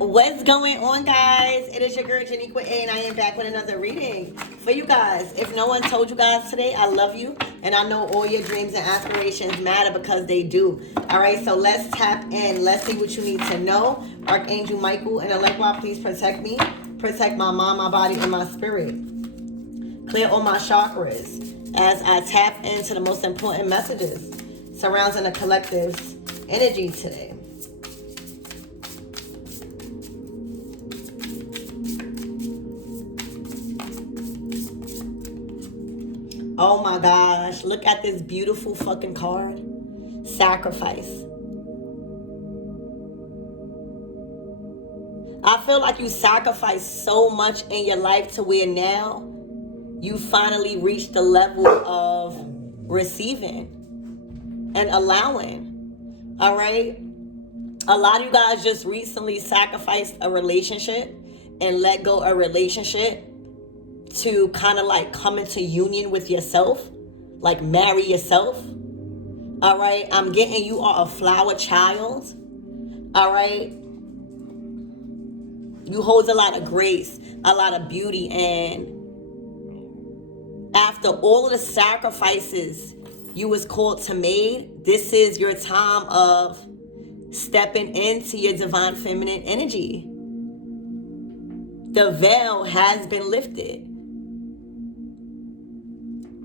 What's going on, guys? It is your girl Janiqua A, and I am back with another reading for you guys. If no one told you guys today, I love you, and I know all your dreams and aspirations matter because they do. All right, so let's tap in. Let's see what you need to know. Archangel Michael and Alexa, please protect me, protect my mind, my body, and my spirit. Clear all my chakras as I tap into the most important messages surrounding the collective's energy today. Oh my gosh, look at this beautiful fucking card. Sacrifice. I feel like you sacrificed so much in your life to where now you finally reached the level of receiving and allowing. All right? A lot of you guys just recently sacrificed a relationship and let go of a relationship to kind of like come into union with yourself, like marry yourself. All right, I'm getting you are a flower child. All right, you hold a lot of grace, a lot of beauty, and after all of the sacrifices you was called to make, this is your time of stepping into your divine feminine energy. The veil has been lifted.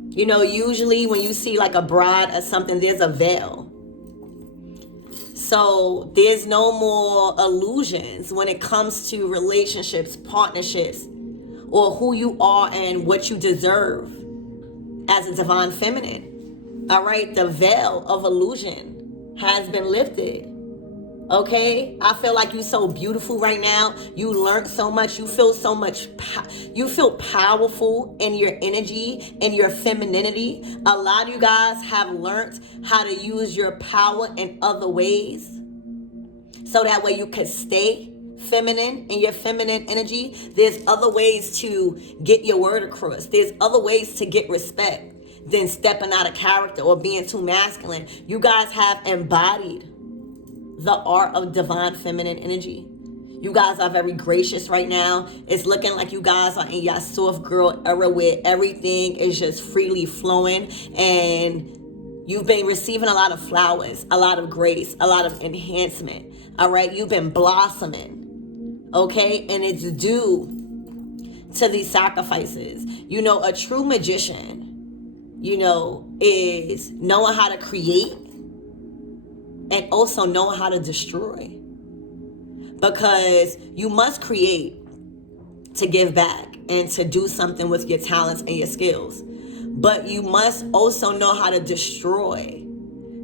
You know, usually when you see like a bride or something, there's a veil. So there's no more illusions when it comes to relationships, partnerships, or who you are and what you deserve as a divine feminine. All right, the veil of illusion has been lifted. Okay, I feel like you're so beautiful right now. You learned so much. You feel so much. You feel powerful in your energy and your femininity. A lot of you guys have learned how to use your power in other ways, so that way you can stay feminine in your feminine energy. There's other ways to get your word across. There's other ways to get respect than stepping out of character or being too masculine. You guys have embodied the art of divine feminine energy. You guys are very gracious right now. It's looking like you guys are in your soft girl era where everything is just freely flowing, and you've been receiving a lot of flowers, a lot of grace, a lot of enhancement. All right, you've been blossoming. Okay, and it's due to these sacrifices. You know, a true magician, you know, is knowing how to create and also knowing how to destroy. Because you must create to give back and to do something with your talents and your skills. But you must also know how to destroy,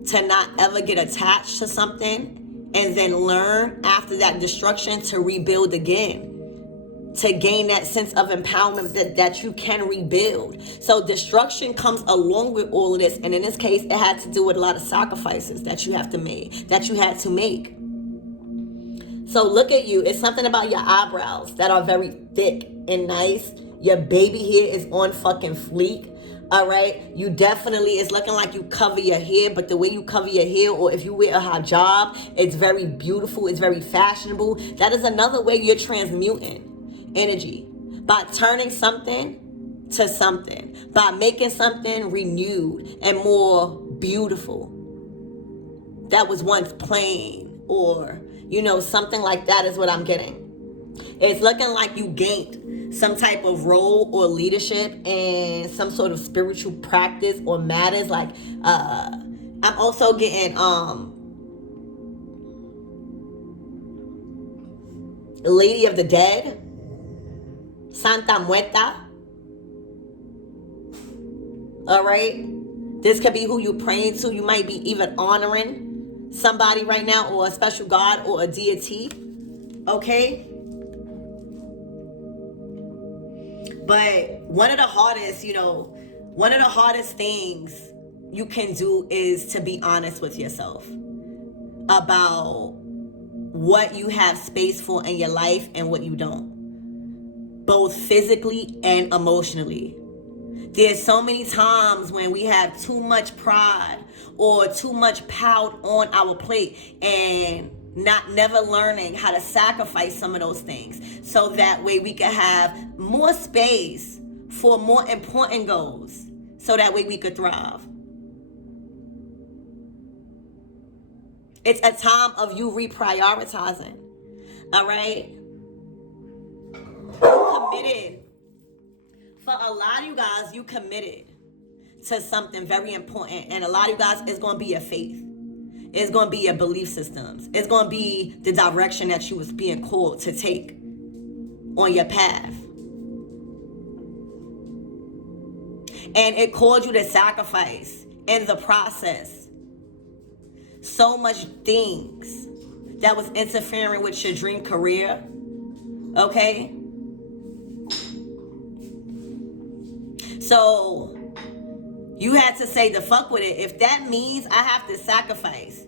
to not ever get attached to something and then learn after that destruction to rebuild again. To gain that sense of empowerment that you can rebuild. So destruction comes along with all of this. And in this case, it had to do with a lot of sacrifices that you had to make. So look at you. It's something about your eyebrows that are very thick and nice. Your baby hair is on fucking fleek. All right, you definitely, it's looking like you cover your hair, but the way you cover your hair, or if you wear a hijab, it's very beautiful, it's very fashionable. That is another way you're transmuting energy, by turning something to something, by making something renewed and more beautiful that was once plain, or you know, something like that is what I'm getting. It's looking like you gained some type of role or leadership in some sort of spiritual practice or matters. Like I'm also getting Lady of the Dead, Santa Muerta. All right, this could be who you're praying to. You might be even honoring somebody right now, or a special god or a deity. Okay, but one of the hardest things you can do is to be honest with yourself about what you have space for in your life and what you don't, both physically and emotionally. There's so many times when we have too much pride or too much piled on our plate, and never learning how to sacrifice some of those things, so that way we can have more space for more important goals, so that way we could thrive. It's a time of you reprioritizing. All right? You committed. For a lot of you guys, you committed to something very important. And a lot of you guys, it's going to be your faith. It's going to be your belief systems. It's going to be the direction that you was being called to take on your path. And it called you to sacrifice in the process so much things that was interfering with your dream career. Okay? So you had to say the fuck with it. If that means I have to sacrifice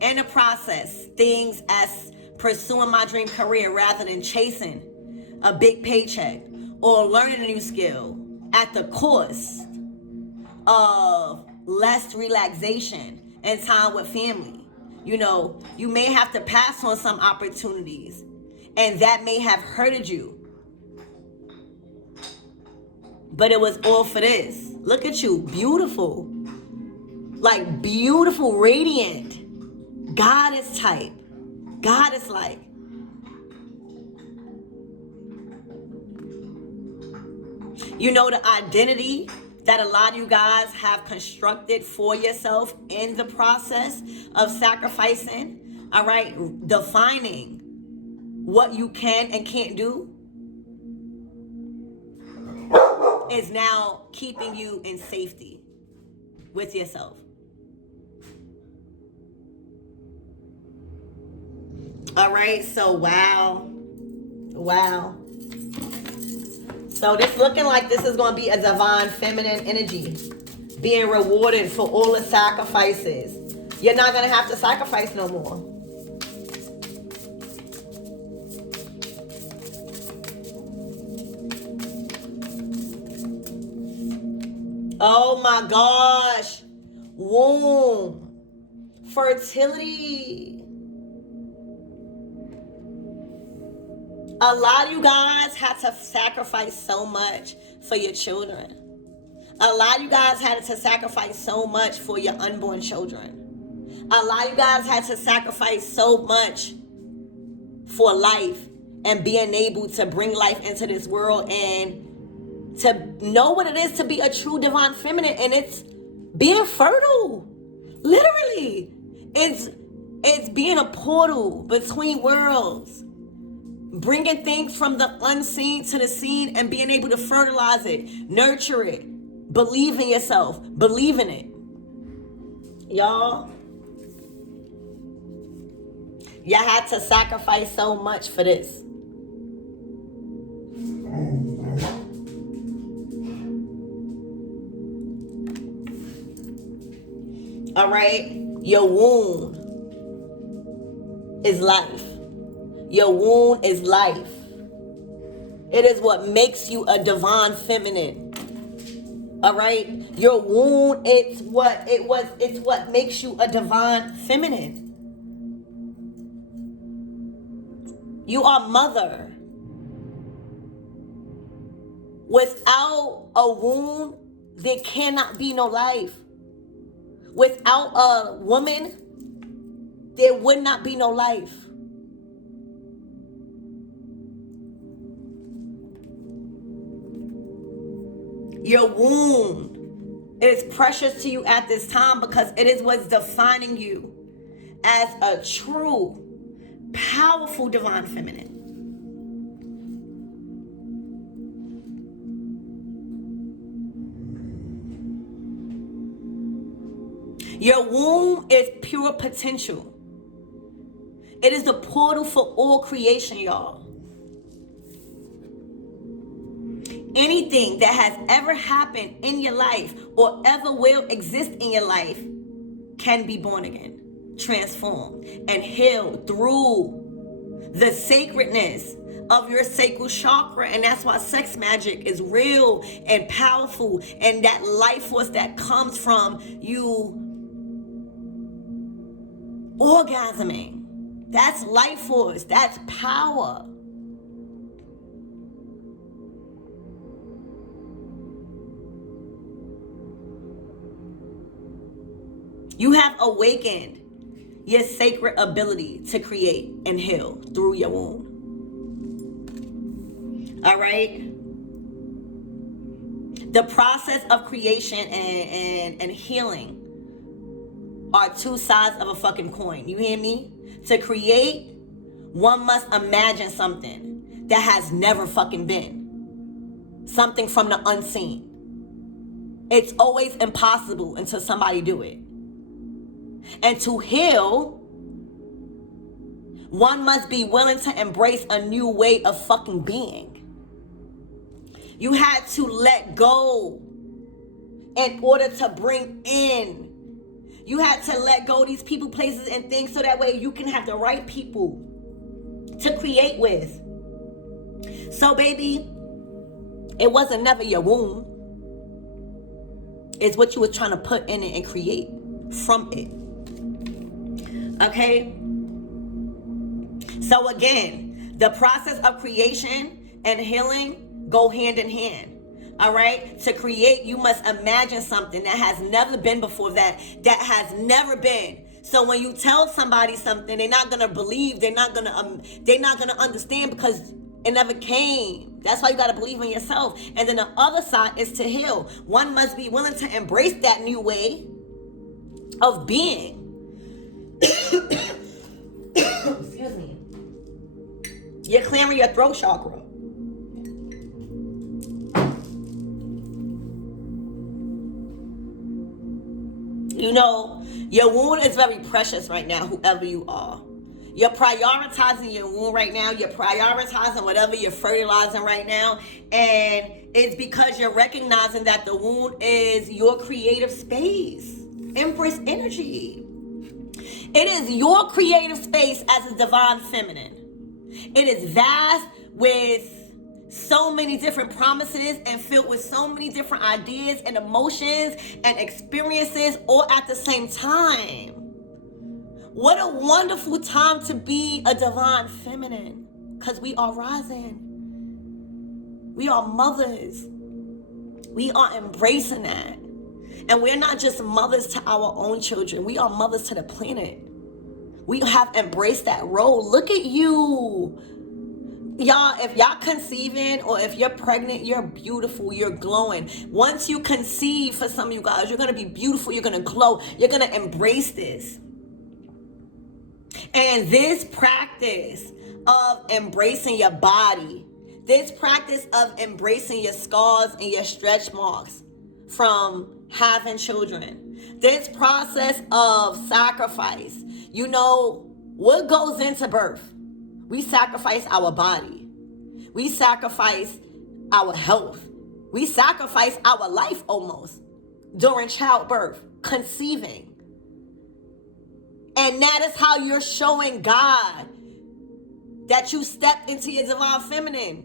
in the process things as pursuing my dream career rather than chasing a big paycheck or learning a new skill at the cost of less relaxation and time with family, you know, you may have to pass on some opportunities, and that may have hurted you. But it was all for this. Look at you, beautiful. Like beautiful, radiant. Goddess type. Goddess like. You know, the identity that a lot of you guys have constructed for yourself in the process of sacrificing. All right. Defining what you can and can't do is now keeping you in safety with yourself. All right, so wow. So this looking like this is going to be a divine feminine energy, being rewarded for all the sacrifices. You're not going to have to sacrifice no more. Oh my gosh. Womb. Fertility. A lot of you guys had to sacrifice so much for your children. A lot of you guys had to sacrifice so much for your unborn children. A lot of you guys had to sacrifice so much for life and being able to bring life into this world and to know what it is to be a true divine feminine, and it's being fertile. Literally. It's being a portal between worlds. Bringing things from the unseen to the seen and being able to fertilize it, nurture it, believe in yourself, believe in it. Y'all had to sacrifice so much for this. All right, your wound is life. Your wound is life. It is what makes you a divine feminine. All right, your wound, it's what makes you a divine feminine. You are mother. Without a womb, there cannot be no life. Without a woman, there would not be no life. Your womb is precious to you at this time because it is what's defining you as a true, powerful divine feminine. Your womb is pure potential. It is the portal for all creation, y'all. Anything that has ever happened in your life or ever will exist in your life can be born again, transformed, and healed through the sacredness of your sacral chakra. And that's why sex magic is real and powerful, and that life force that comes from you orgasming That's life force. That's power. You have awakened your sacred ability to create and heal through your womb. All right? The process of creation and healing are two sides of a fucking coin. You hear me? To create, one must imagine something that has never fucking been. Something from the unseen. It's always impossible until somebody do it. And to heal, one must be willing to embrace a new way of fucking being. You had to let go in order to bring in. You had to let go of these people, places, and things so that way you can have the right people to create with. So, baby, it wasn't never your womb. It's what you were trying to put in it and create from it. Okay? So, again, the process of creation and healing go hand in hand. All right? To create, you must imagine something that has never been before, that has never been. So when you tell somebody something, they're not gonna believe, they're not gonna understand because it never came. That's why you gotta believe in yourself. And then the other side is to heal. One must be willing to embrace that new way of being. Excuse me. You're clearing your throat chakra. You know, your wound is very precious right now, whoever you are. You're prioritizing your wound right now. You're prioritizing whatever you're fertilizing right now. And it's because you're recognizing that the wound is your creative space. Empress energy. It is your creative space as a divine feminine. It is vast with so many different promises and filled with so many different ideas and emotions and experiences all at the same time. What a wonderful time to be a divine feminine, because we are rising. We are mothers. We are embracing that. And we're not just mothers to our own children. We are mothers to the planet. We have embraced that role. Look at you. Y'all, if y'all conceiving or if you're pregnant, you're beautiful, you're glowing. Once you conceive, for some of you guys, you're going to be beautiful, you're going to glow, you're going to embrace this. And this practice of embracing your body, this practice of embracing your scars and your stretch marks from having children, this process of sacrifice, you know, what goes into birth? We sacrifice our body. We sacrifice our health. We sacrifice our life almost during childbirth, conceiving. And that is how you're showing God that you stepped into your divine feminine.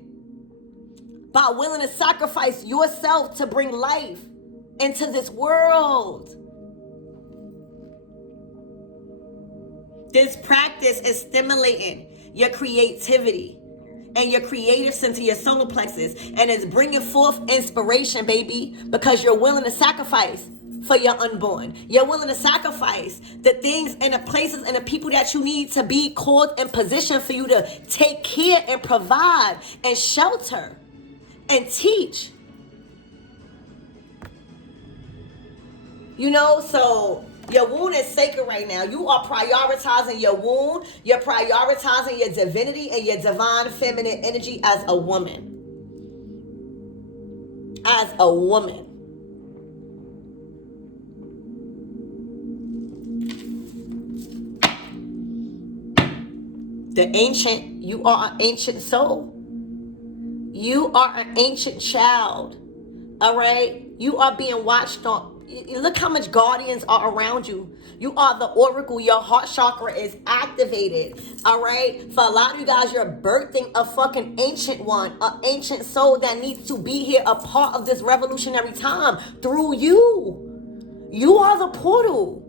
By willing to sacrifice yourself to bring life into this world. This practice is stimulating your creativity and your creative center, your solar plexus, and it's bringing forth inspiration, baby, because you're willing to sacrifice for your unborn. You're willing to sacrifice the things and the places and the people that you need to be called in position for you to take care and provide and shelter and teach. You know, so your wound is sacred right now. You are prioritizing your wound. You're prioritizing your divinity and your divine feminine energy as a woman. As a woman. You are an ancient soul. You are an ancient child. All right? You are being watched on. Look how much guardians are around you. You are the oracle. Your heart chakra is activated. All right? For a lot of you guys, you're birthing a fucking ancient one. An ancient soul that needs to be here, a part of this revolutionary time through you. You are the portal.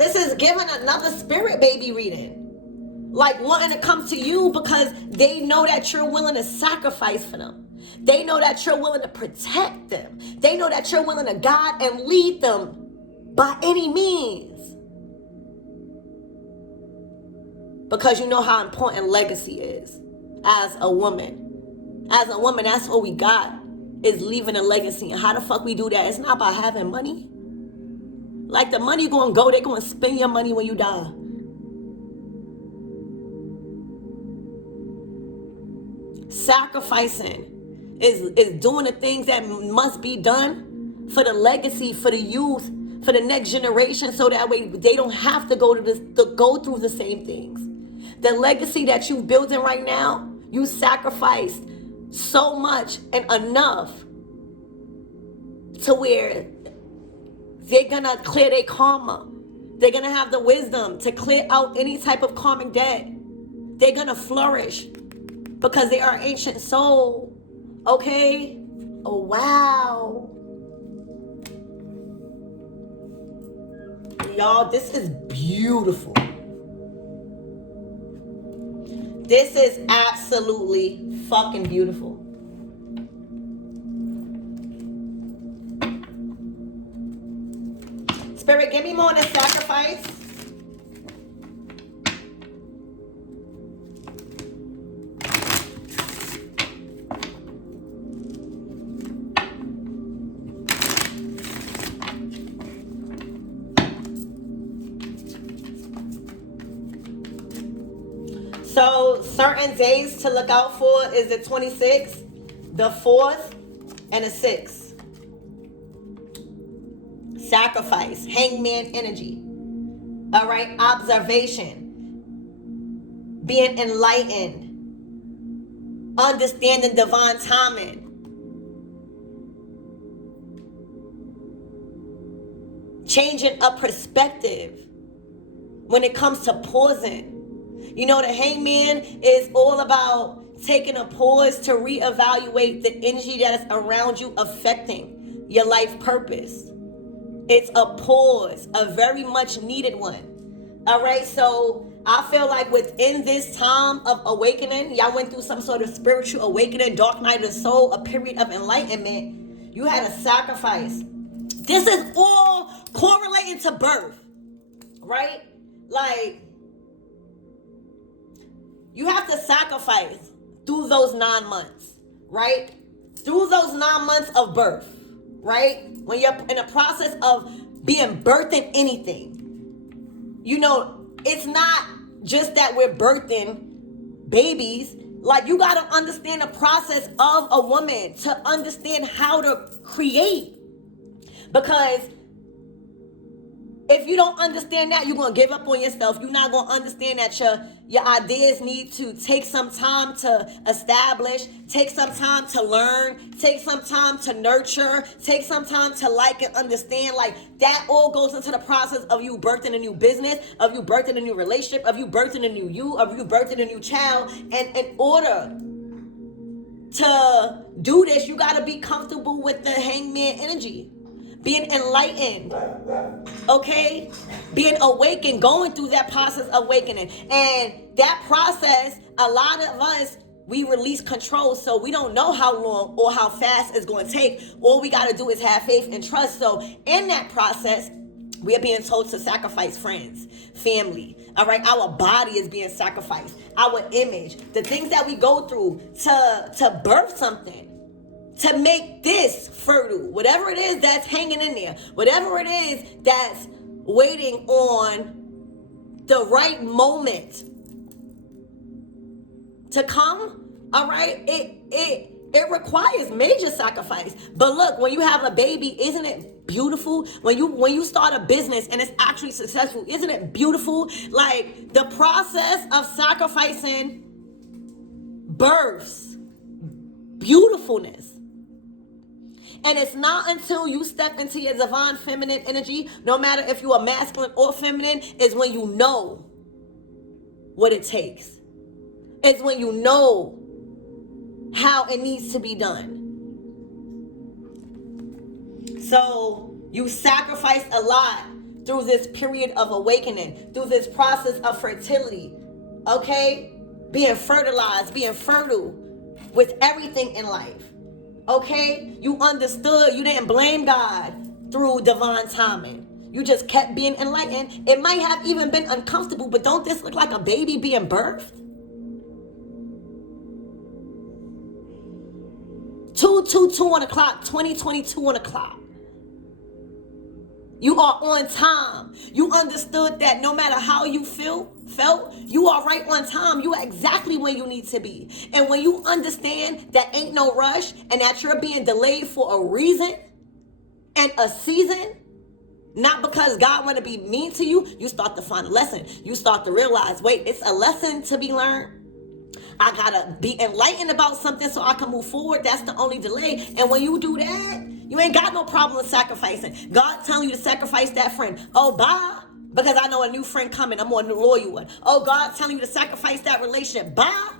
This is giving another spirit baby reading. Like wanting to come to you because they know that you're willing to sacrifice for them. They know that you're willing to protect them. They know that you're willing to guide and lead them by any means. Because you know how important legacy is as a woman. As a woman, that's all we got, is leaving a legacy. And how the fuck we do that? It's not by having money. Like the money gonna go, they're gonna spend your money when you die. Sacrificing is doing the things that must be done for the legacy, for the youth, for the next generation, so that way they don't have to go through the same things. The legacy that you're building right now, you sacrificed so much and enough to where they're gonna clear their karma. They're gonna have the wisdom to clear out any type of karmic debt. They're gonna flourish because they are ancient soul. Okay? Oh, wow. Y'all, this is beautiful. This is absolutely fucking beautiful. Spirit, give me more on the sacrifice. So certain days to look out for is the 26th, the 4th, and the 6th. Sacrifice, hangman energy. All right, observation, being enlightened, understanding divine timing, changing a perspective when it comes to pausing. You know, the hangman is all about taking a pause to reevaluate the energy that is around you affecting your life purpose. It's a pause, a very much needed one. All right, so I feel like within this time of awakening, y'all went through some sort of spiritual awakening, dark night of the soul, a period of enlightenment. You had a sacrifice. This is all correlating to birth, right? Like, you have to sacrifice through those 9 months, right? Through those 9 months of birth, right? When you're in the process of being birthing anything, you know, it's not just that we're birthing babies. Like, you got to understand the process of a woman to understand how to create. Because if you don't understand that, you're going to give up on yourself. You're not going to understand that your ideas need to take some time to establish, take some time to learn, take some time to nurture, take some time to like and understand. Like, that all goes into the process of you birthing a new business, of you birthing a new relationship, of you birthing a new you, of you birthing a new child. And in order to do this, you got to be comfortable with the hangman energy. Being enlightened, okay? Being awakened, going through that process of awakening. And that process, a lot of us, we release control, so we don't know how long or how fast it's going to take. All we got to do is have faith and trust. So in that process, we are being told to sacrifice friends, family, all right? Our body is being sacrificed, our image, the things that we go through to birth something. To make this fertile, whatever it is that's hanging in there, whatever it is that's waiting on the right moment to come, all right, it requires major sacrifice. But look, when you have a baby, isn't it beautiful? When you start a business and it's actually successful, isn't it beautiful? Like, the process of sacrificing births beautifulness. And it's not until you step into your divine feminine energy, no matter if you are masculine or feminine, is when you know what it takes. It's when you know how it needs to be done. So you sacrifice a lot through this period of awakening, through this process of fertility, okay? Being fertilized, being fertile with everything in life, okay? You understood. You didn't blame God through divine timing. You just kept being enlightened. It might have even been uncomfortable, but don't this look like a baby being birthed? 222 on the clock, 2022 on the clock. You are on time. You understood that no matter how you felt, you are right on time. You are exactly where you need to be. And when you understand that ain't no rush and that you're being delayed for a reason and a season, not because God want to be mean to you, you start to find a lesson. You start to realize, wait, it's a lesson to be learned. I gotta be enlightened about something so I can move forward. That's the only delay. And when you do that, you ain't got no problem with sacrificing. God telling you to sacrifice that friend. Oh, bye. Because I know a new friend coming. I'm on a loyal one. Oh, God telling you to sacrifice that relationship. Bye.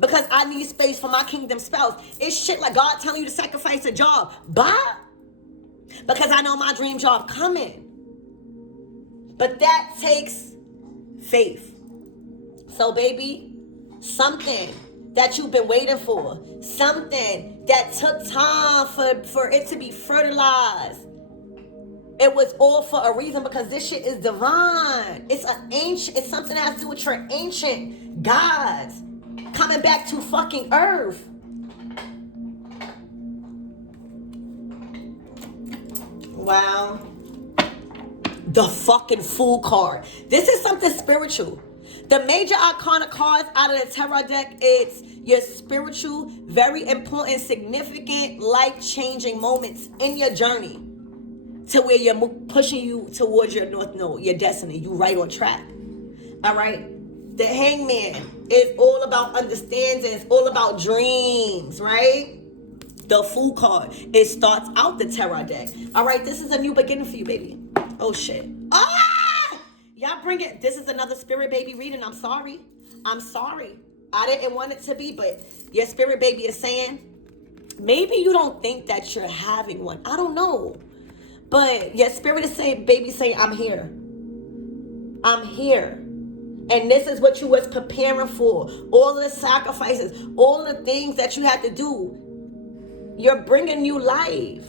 Because I need space for my kingdom spouse. It's shit like God telling you to sacrifice a job. Bye. Because I know my dream job coming. But that takes faith. So, baby, something that you've been waiting for, something that took time for it to be fertilized. It was all for a reason, because this shit is divine. It's something that has to do with your ancient gods coming back to fucking earth. Wow. The fucking Fool card. This is something spiritual. The major arcana cards out of the tarot deck, it's your spiritual, very important, significant, life-changing moments in your journey to where you're pushing you towards your north node, your destiny. You right on track. All right? The Hangman is all about understanding. It's all about dreams, right? The Fool card, it starts out the tarot deck. All right? This is a new beginning for you, baby. Oh, shit. Ah! Y'all bring it. This is another spirit baby reading. I'm sorry. I didn't want it to be, but your spirit baby is saying, maybe you don't think that you're having one. I don't know. But your spirit is saying, baby saying, I'm here. I'm here. And this is what you was preparing for. All the sacrifices, all the things that you had to do. You're bringing new life.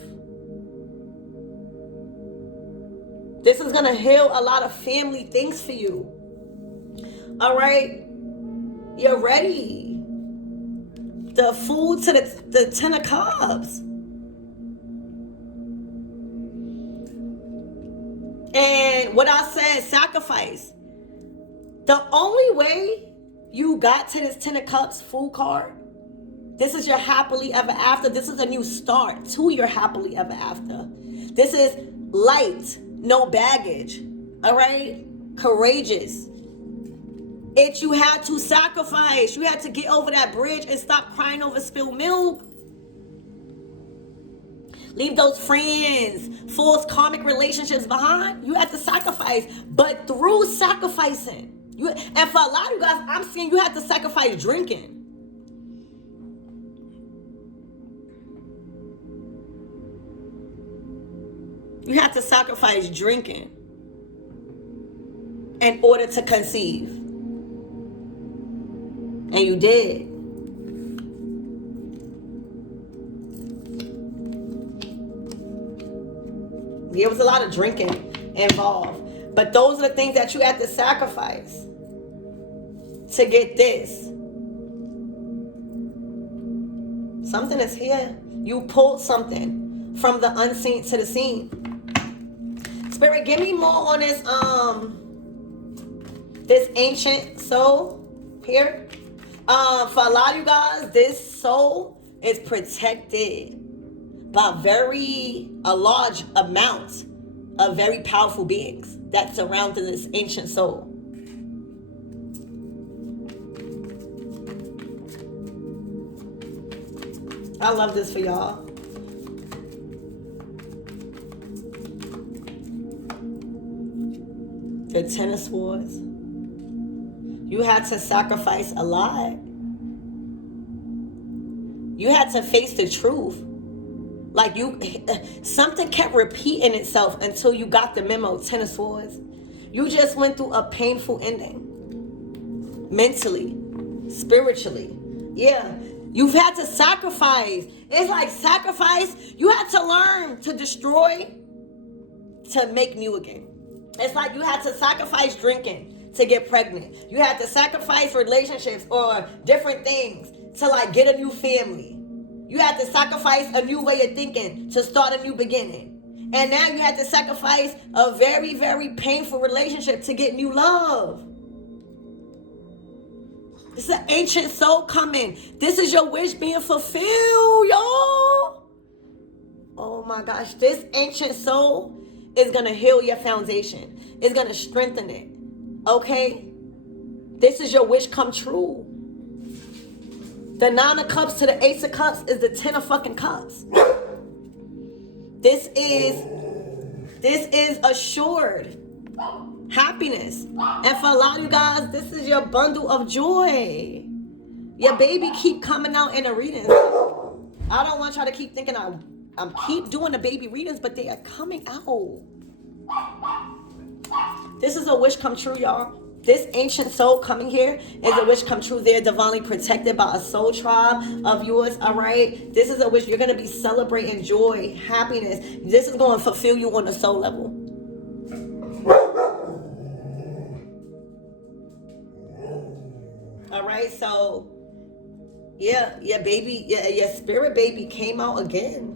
This is going to heal a lot of family things for you. All right? You're ready. The Fool to the Ten of Cups. And what I said, sacrifice. The only way you got to this Ten of Cups Fool card, this is your happily ever after. This is a new start to your happily ever after. This is light. No baggage. All right? Courageous. You had to sacrifice. You had to get over that bridge and stop crying over spilled milk. Leave those friends, false karmic relationships behind. You had to sacrifice. But through sacrificing, and for a lot of you guys, I'm seeing you had to sacrifice drinking. You have to sacrifice drinking in order to conceive. And you did. There was a lot of drinking involved. But those are the things that you have to sacrifice to get this. Something is here. You pulled something from the unseen to the seen. Spirit, give me more on this ancient soul here. For a lot of you guys, this soul is protected by a large amount of very powerful beings that surround this ancient soul. I love this for y'all. The Ten of Swords. You had to sacrifice a lot. You had to face the truth Like something kept repeating itself until you got the memo. Ten of Swords. You just went through a painful ending. Mentally, spiritually. Yeah. You've had to sacrifice. It's like sacrifice. You had to learn to destroy to make new again. It's like you had to sacrifice drinking to get pregnant. You had to sacrifice relationships or different things to like get a new family. You had to sacrifice a new way of thinking to start a new beginning. And now you had to sacrifice a very, very painful relationship to get new love. It's an ancient soul coming. This is your wish being fulfilled, y'all. Oh my gosh. This ancient soul is going to heal your foundation. It's going to strengthen it. Okay? This is your wish come true. The 9 of Cups to the Ace of Cups is the 10 of fucking Cups. This is assured happiness. And for a lot of you guys, this is your bundle of joy. Your baby keep coming out in the readings. I don't want y'all to keep thinking I'm keep doing the baby readings, but they are coming out. This is a wish come true, y'all. This ancient soul coming here is a wish come true. They're divinely protected by a soul tribe of yours, all right? This is a wish. You're going to be celebrating joy, happiness. This is going to fulfill you on a soul level. All right, so, yeah, your baby, your spirit baby came out again.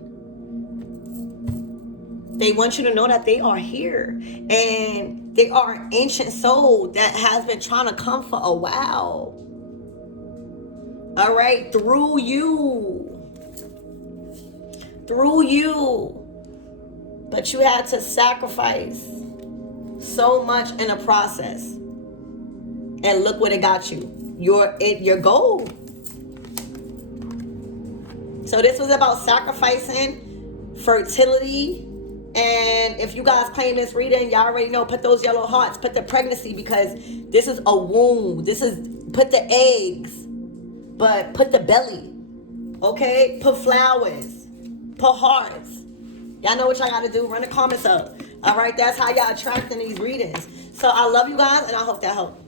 They want you to know that they are here. And they are an ancient soul that has been trying to come for a while. All right, through you. Through you. But you had to sacrifice so much in the process. And look what it got you. Your goal. So this was about sacrificing fertility. And if you guys claim this reading, y'all already know, put those yellow hearts, put the pregnancy, because this is a womb. This is, put the eggs, but put the belly. Okay? Put flowers. Put hearts. Y'all know what y'all got to do. Run the comments up. All right? That's how y'all attracting these readings. So I love you guys, and I hope that helped.